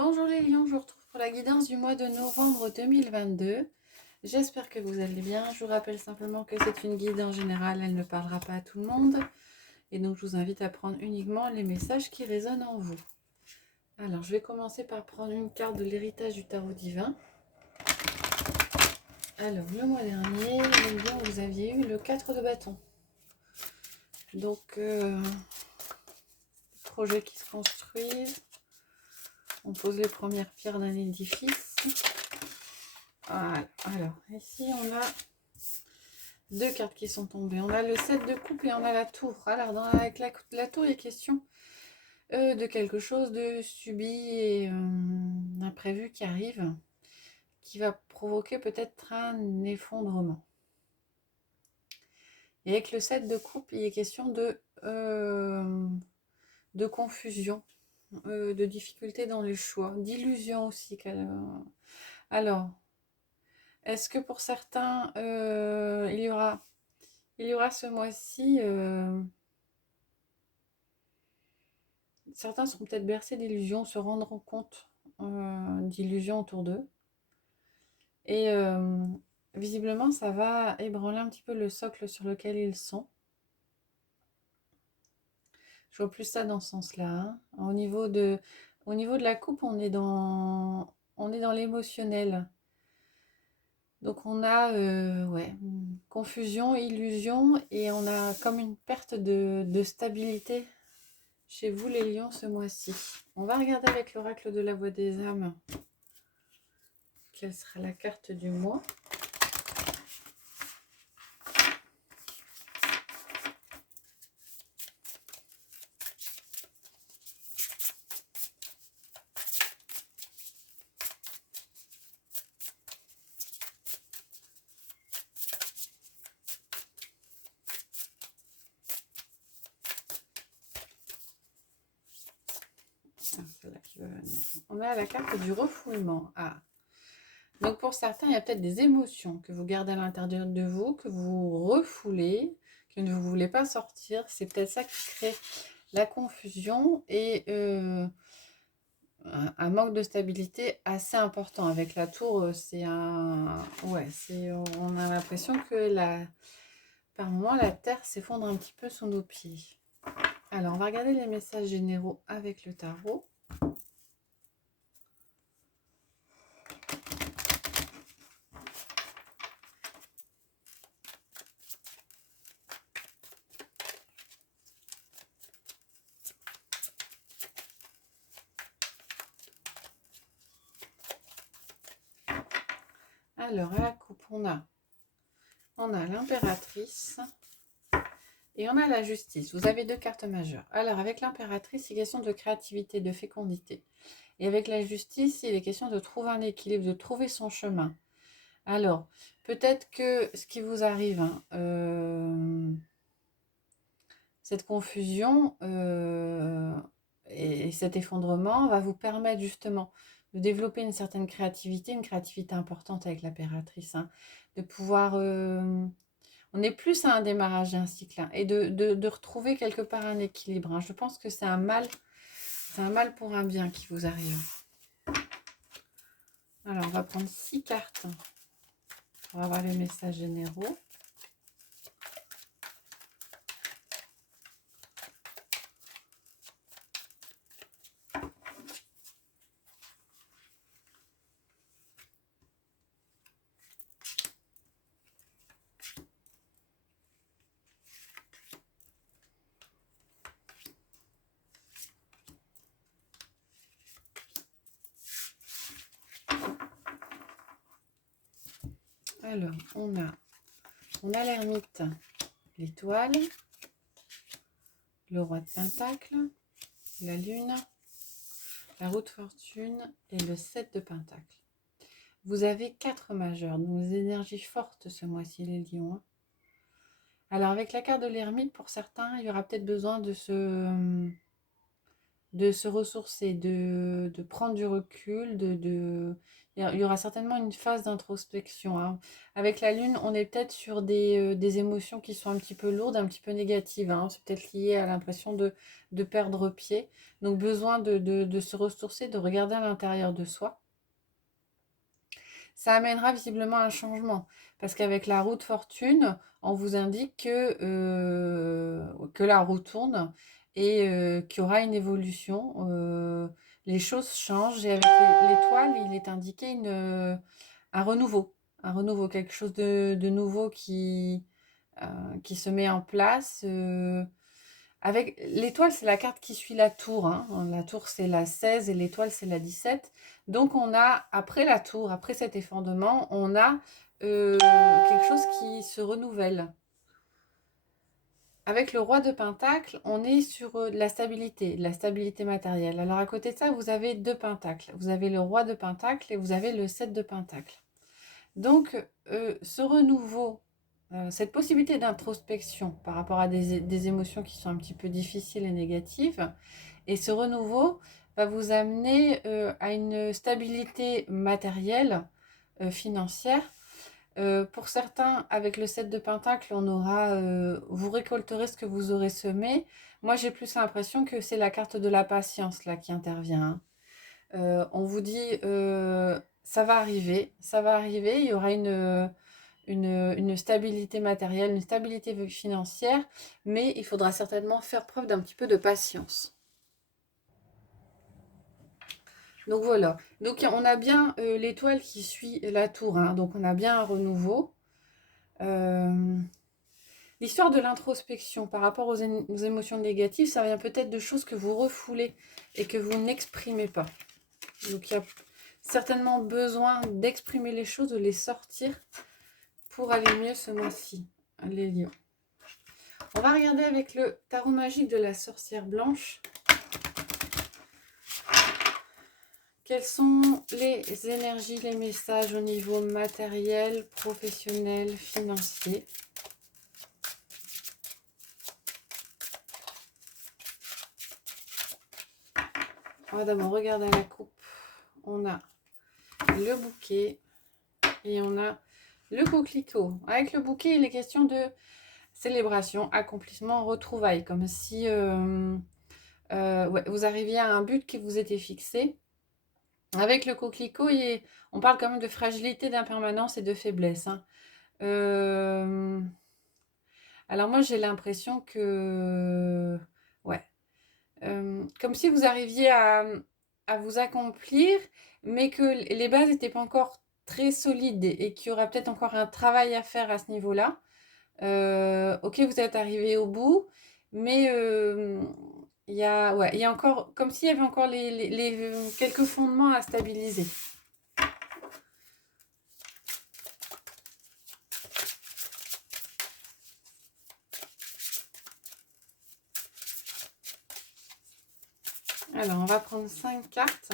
Bonjour les lions, je vous retrouve pour la guidance du mois de novembre 2022. J'espère que vous allez bien. Je vous rappelle simplement que c'est une guide en général, elle ne parlera pas à tout le monde. Et donc je vous invite à prendre uniquement les messages qui résonnent en vous. Alors je vais commencer par prendre une carte de l'héritage du tarot divin. Alors le mois dernier, les lions, vous aviez eu le 4 de bâton. Donc projets qui se construisent. On pose les premières pierres d'un édifice. Voilà. Alors, ici, on a deux cartes qui sont tombées. On a le 7 de coupe et on a la tour. Alors, avec la tour, il est question de quelque chose de subi et d'imprévu qui arrive, qui va provoquer peut-être un effondrement. Et avec le 7 de coupe, il est question de confusion, de difficulté dans les choix, d'illusion aussi. Alors, est-ce que pour certains, il y aura ce mois-ci, certains seront peut-être bercés d'illusions, se rendront compte d'illusions autour d'eux. Et visiblement, ça va ébranler un petit peu le socle sur lequel ils sont. Je vois plus ça dans ce sens-là, hein. Au niveau de la coupe, on est dans l'émotionnel. Donc on a confusion, illusion, et on a comme une perte de stabilité chez vous les lions ce mois-ci. On va regarder avec l'oracle de la voix des âmes quelle sera la carte du mois. Celle-là qui va venir. On a la carte du refoulement. Donc pour certains, il y a peut-être des émotions que vous gardez à l'intérieur de vous, que vous refoulez, que vous ne voulez pas sortir. C'est peut-être ça qui crée la confusion et un manque de stabilité assez important. Avec la tour, c'est on a l'impression que par moment, la terre s'effondre un petit peu sous nos pieds. Alors, on va regarder les messages généraux avec le tarot. Alors, à la coupe, on a l'impératrice et on a la justice. Vous avez deux cartes majeures. Alors, avec l'impératrice, il est question de créativité, de fécondité. Et avec la justice, il est question de trouver un équilibre, de trouver son chemin. Alors, peut-être que ce qui vous arrive, cette confusion et cet effondrement va vous permettre justement de développer une certaine créativité, une créativité importante avec l'impératrice, de pouvoir... on est plus à un démarrage d'un cycle et de retrouver quelque part un équilibre. Je pense que c'est un mal pour un bien qui vous arrive. Alors, on va prendre 6 cartes pour avoir les messages généraux. Alors, on a l'ermite, l'étoile, le roi de pentacle, la lune, la roue de fortune et le 7 de pentacle. Vous avez 4 majeurs, donc des énergies fortes ce mois-ci les lions. Alors avec la carte de l'ermite, pour certains, il y aura peut-être besoin de de se ressourcer, de prendre du recul, il y aura certainement une phase d'introspection, hein. Avec la lune, on est peut-être sur des émotions qui sont un petit peu lourdes, un petit peu négatives, hein. C'est peut-être lié à l'impression de perdre pied. Donc besoin de se ressourcer, de regarder à l'intérieur de soi. Ça amènera visiblement un changement. Parce qu'avec la roue de fortune, on vous indique que la roue tourne et qu'il y aura une évolution. Les choses changent. Et avec l'étoile, il est indiqué un renouveau. Un renouveau, quelque chose de nouveau qui se met en place. Avec l'étoile, c'est la carte qui suit la tour, hein. La tour, c'est la 16 et l'étoile, c'est la 17. Donc, on a, après la tour, après cet effondrement, on a quelque chose qui se renouvelle. Avec le roi de Pentacle, on est sur de la stabilité matérielle. Alors, à côté de ça, vous avez deux pentacles. Vous avez le roi de Pentacle et vous avez le 7 de Pentacle. Donc, ce renouveau, cette possibilité d'introspection par rapport à des émotions qui sont un petit peu difficiles et négatives, et ce renouveau va vous amener à une stabilité matérielle, financière. Pour certains, avec le 7 de Pentacle, vous récolterez ce que vous aurez semé. Moi, j'ai plus l'impression que c'est la carte de la patience là qui intervient, hein. On vous dit, ça va arriver, il y aura une stabilité matérielle, une stabilité financière, mais il faudra certainement faire preuve d'un petit peu de patience. Donc voilà. Donc on a bien l'étoile qui suit la tour, hein. Donc on a bien un renouveau. Euh, L'histoire de l'introspection par rapport aux émotions négatives, ça vient peut-être de choses que vous refoulez et que vous n'exprimez pas. Donc il y a certainement besoin d'exprimer les choses, de les sortir pour aller mieux ce mois-ci, les lions. On va regarder avec le tarot magique de la sorcière blanche. Quelles sont les énergies, les messages au niveau matériel, professionnel, financier? On va d'abord regarder la coupe. On a le bouquet et on a le coquelicot. Avec le bouquet, il est question de célébration, accomplissement, retrouvailles, comme si vous arriviez à un but qui vous était fixé. Avec le coquelicot, on parle quand même de fragilité, d'impermanence et de faiblesse, hein. Alors moi, j'ai l'impression que... Ouais. Comme si vous arriviez à vous accomplir, mais que les bases n'étaient pas encore très solides et qu'il y aura peut-être encore un travail à faire à ce niveau-là. Ok, vous êtes arrivé au bout, mais il y a encore, comme s'il y avait encore quelques fondements à stabiliser. Alors, on va prendre 5 cartes.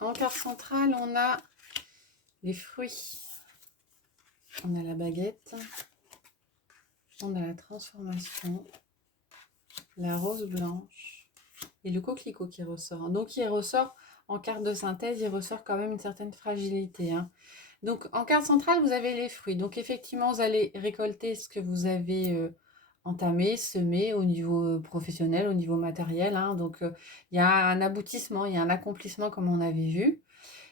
En carte centrale, on a les fruits. On a la baguette. On a la transformation. La rose blanche. Et le coquelicot qui ressort. Donc, il ressort en carte de synthèse, il ressort quand même une certaine fragilité, hein. Donc, en carte centrale, vous avez les fruits. Donc, effectivement, vous allez récolter ce que vous avez entamé, semé au niveau professionnel, au niveau matériel, hein. Donc, il y a un aboutissement, il y a un accomplissement comme on avait vu.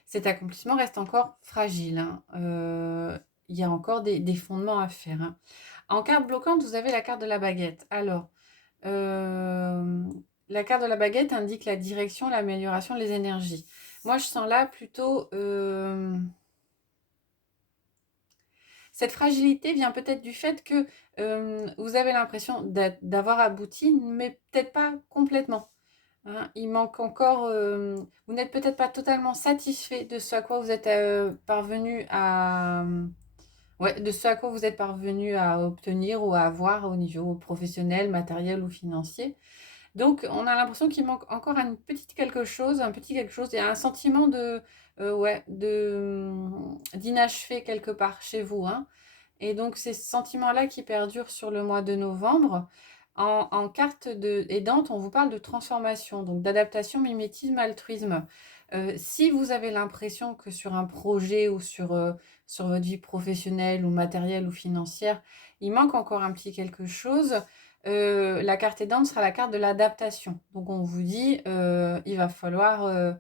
Cet accomplissement reste encore fragile, hein. Il y a encore des fondements à faire, hein. En carte bloquante, vous avez la carte de la baguette. Alors, la carte de la baguette indique la direction, l'amélioration, les énergies. Moi, je sens là plutôt... cette fragilité vient peut-être du fait que vous avez l'impression d'avoir abouti, mais peut-être pas complètement, hein. Il manque encore... vous n'êtes peut-être pas totalement satisfait de ce à quoi vous êtes parvenu Ouais, de ce à quoi vous êtes parvenu à obtenir ou à avoir au niveau professionnel, matériel ou financier. Donc, on a l'impression qu'il manque encore un petit quelque chose, un petit quelque chose. Il y a un sentiment de, ouais, d'inachevé quelque part chez vous, hein. Et donc, c'est ce sentiment-là qui perdure sur le mois de novembre. En carte aidante, on vous parle de transformation, donc d'adaptation, mimétisme, altruisme. Si vous avez l'impression que sur un projet ou sur votre vie professionnelle ou matérielle ou financière, il manque encore un petit quelque chose, la carte aidante sera la carte de l'adaptation. Donc, on vous dit, il va falloir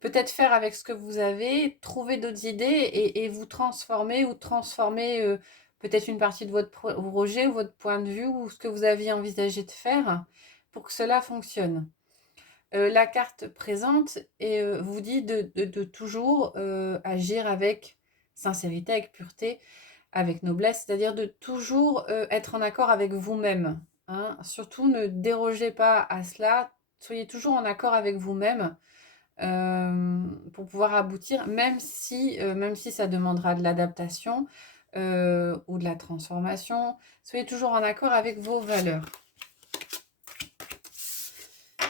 peut-être faire avec ce que vous avez, trouver d'autres idées et vous transformer ou transformer peut-être une partie de votre projet ou votre point de vue ou ce que vous aviez envisagé de faire pour que cela fonctionne. La carte présente et vous dit de toujours agir avec sincérité, avec pureté, avec noblesse, c'est-à-dire de toujours être en accord avec vous-même, hein. Surtout ne dérogez pas à cela, soyez toujours en accord avec vous-même pour pouvoir aboutir, même si ça demandera de l'adaptation ou de la transformation, soyez toujours en accord avec vos valeurs.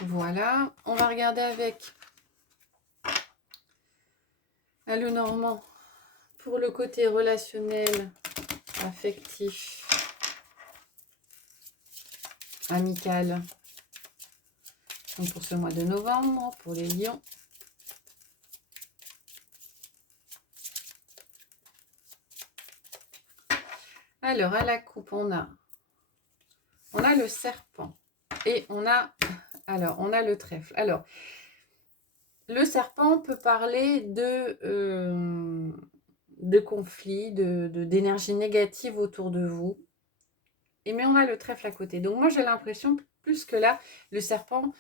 Voilà, on va regarder avec le Normand pour le côté relationnel, affectif, amical. Donc pour ce mois de novembre, pour les lions. Alors, à la coupe, on a le serpent et on a le trèfle. Alors, le serpent peut parler de conflits, d'énergie négative autour de vous. Mais on a le trèfle à côté. Donc moi, j'ai l'impression, plus que là, le serpent,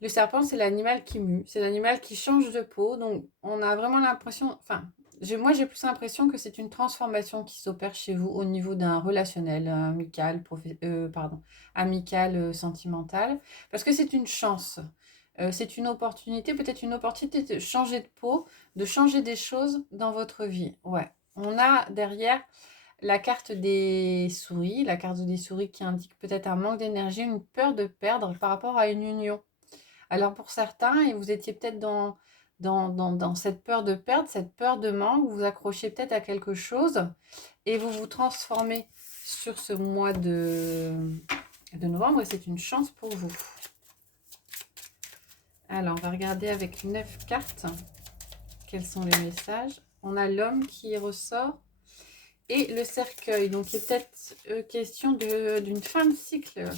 c'est l'animal qui mue. C'est l'animal qui change de peau. Donc, on a vraiment l'impression... Enfin, moi, j'ai plus l'impression que c'est une transformation qui s'opère chez vous au niveau d'un relationnel amical, sentimental. Parce que c'est une chance. C'est une opportunité, peut-être une opportunité de changer de peau, de changer des choses dans votre vie. Ouais. On a derrière la carte des souris, qui indique peut-être un manque d'énergie, une peur de perdre par rapport à une union. Alors pour certains, et vous étiez peut-être dans cette peur de perdre, cette peur de manque, vous vous accrochez peut-être à quelque chose et vous vous transformez sur ce mois de novembre et c'est une chance pour vous. Alors, on va regarder avec 9 cartes quels sont les messages. On a l'homme qui ressort et le cercueil. Donc, il est peut-être question d'une fin de cycle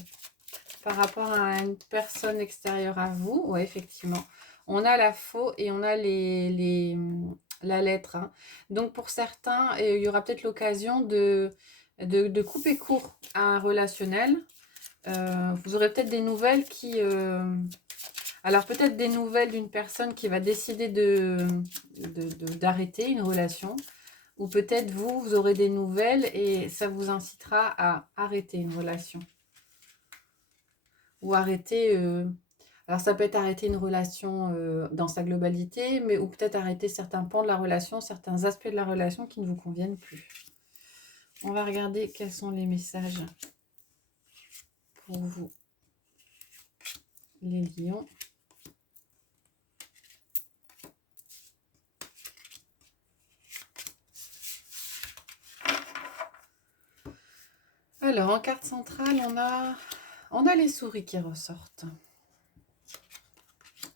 par rapport à une personne extérieure à vous. Oui, effectivement. On a la faux et on a la lettre, hein. Donc, pour certains, il y aura peut-être l'occasion de couper court à un relationnel. Vous aurez peut-être des nouvelles qui... alors peut-être des nouvelles d'une personne qui va décider d'arrêter une relation. Ou peut-être vous aurez des nouvelles et ça vous incitera à arrêter une relation. Ou arrêter... alors ça peut être arrêter une relation dans sa globalité, mais ou peut-être arrêter certains pans de la relation, certains aspects de la relation qui ne vous conviennent plus. On va regarder quels sont les messages pour vous, les lions. Alors, en carte centrale, on a les souris qui ressortent.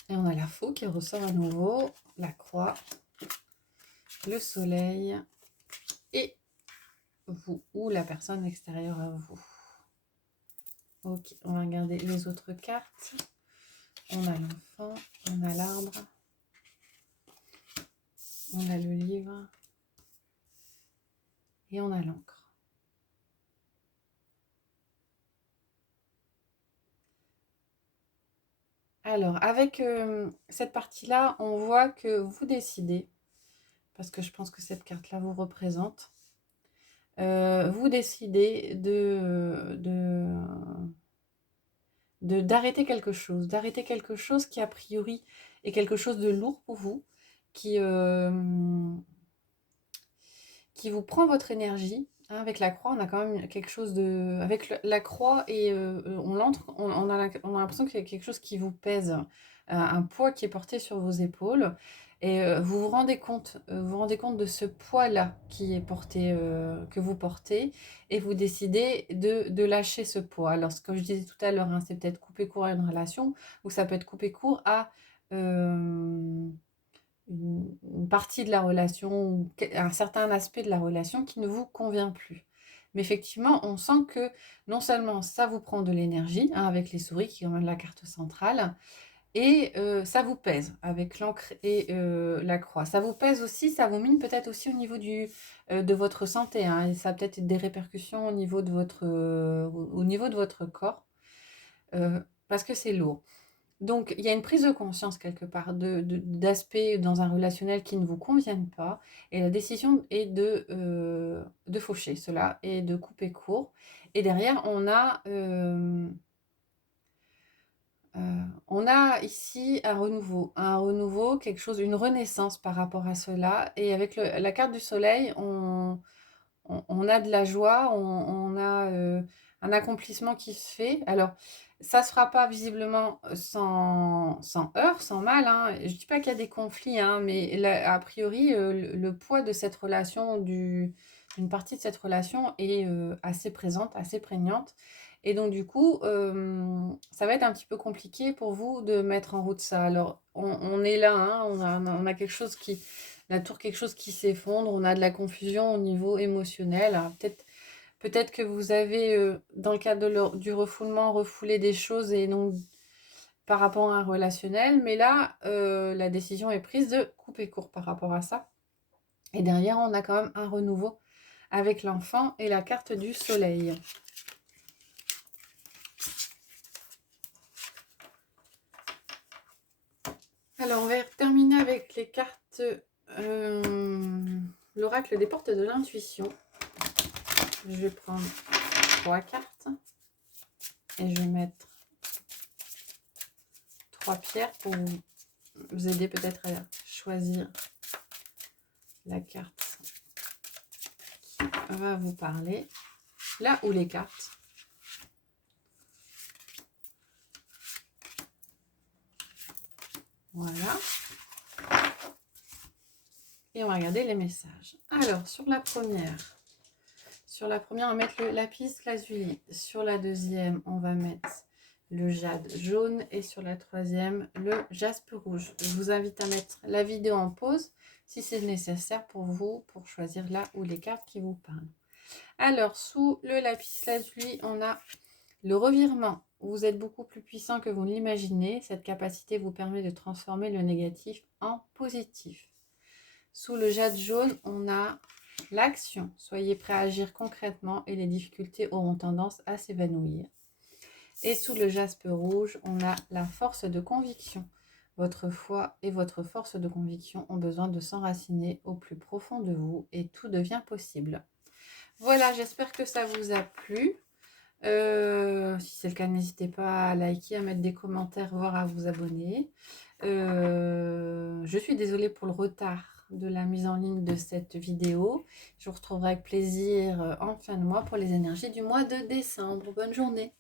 Et on a la faux qui ressort à nouveau, la croix, le soleil et vous ou la personne extérieure à vous. Ok, on va regarder les autres cartes. On a l'enfant, on a l'arbre, on a le livre et on a l'encre. Alors, avec cette partie-là, on voit que vous décidez, parce que je pense que cette carte-là vous représente, vous décidez d'arrêter quelque chose qui a priori est quelque chose de lourd pour vous, qui qui vous prend votre énergie. Hein, avec la croix, on a quand même quelque chose de... Avec la croix et on a l'impression qu'il y a quelque chose qui vous pèse, un poids qui est porté sur vos épaules. Et vous vous rendez compte de ce poids-là qui est porté, que vous portez, et vous décidez de lâcher ce poids. Alors, comme je disais tout à l'heure, hein, c'est peut-être couper court à une relation, ou ça peut être couper court à une partie de la relation, ou un certain aspect de la relation qui ne vous convient plus. Mais effectivement, on sent que non seulement ça vous prend de l'énergie, hein, avec les souris qui emmènent la carte centrale, et ça vous pèse avec l'encre et la croix. Ça vous pèse aussi, ça vous mine peut-être aussi au niveau de votre santé, hein, et ça a peut-être des répercussions au niveau de votre corps, parce que c'est lourd. Donc, il y a une prise de conscience quelque part d'aspects dans un relationnel qui ne vous conviennent pas, et la décision est de faucher cela et de couper court. Et derrière, on a ici un renouveau, quelque chose, une renaissance par rapport à cela. Et avec la carte du soleil, on a de la joie, on a un accomplissement qui se fait. Alors, ça ne se fera pas visiblement sans heurts, sans mal, hein. Je ne dis pas qu'il y a des conflits, hein, mais a priori, le poids de cette relation, une partie de cette relation est assez présente, assez prégnante. Et donc, du coup, ça va être un petit peu compliqué pour vous de mettre en route ça. Alors, on est là, hein, on a quelque chose la tour, quelque chose qui s'effondre, on a de la confusion au niveau émotionnel. Alors, peut-être que vous avez, dans le cadre du refoulement, refoulé des choses et non par rapport à un relationnel, mais là, la décision est prise de couper court par rapport à ça. Et derrière, on a quand même un renouveau avec l'enfant et la carte du soleil. Alors, on va terminer avec les cartes, l'oracle des portes de l'intuition. Je vais prendre 3 cartes et je vais mettre 3 pierres pour vous aider peut-être à choisir la carte qui va vous parler, là où les cartes. Voilà. Et on va regarder les messages. Alors, sur la première, on va mettre le lapis lazuli. Sur la deuxième, on va mettre le jade jaune. Et sur la troisième, le jaspe rouge. Je vous invite à mettre la vidéo en pause si c'est nécessaire pour vous, pour choisir là où les cartes qui vous parlent. Alors, sous le lapis lazuli, on a le revirement. Vous êtes beaucoup plus puissant que vous ne l'imaginez. Cette capacité vous permet de transformer le négatif en positif. Sous le jade jaune, on a l'action. Soyez prêt à agir concrètement et les difficultés auront tendance à s'évanouir. Et sous le jaspe rouge, on a la force de conviction. Votre foi et votre force de conviction ont besoin de s'enraciner au plus profond de vous et tout devient possible. Voilà, j'espère que ça vous a plu. Si c'est le cas, n'hésitez pas à liker, à mettre des commentaires, voire à vous abonner. Je suis désolée pour le retard de la mise en ligne de cette vidéo. Je vous retrouverai avec plaisir en fin de mois pour les énergies du mois de décembre. Bonne journée!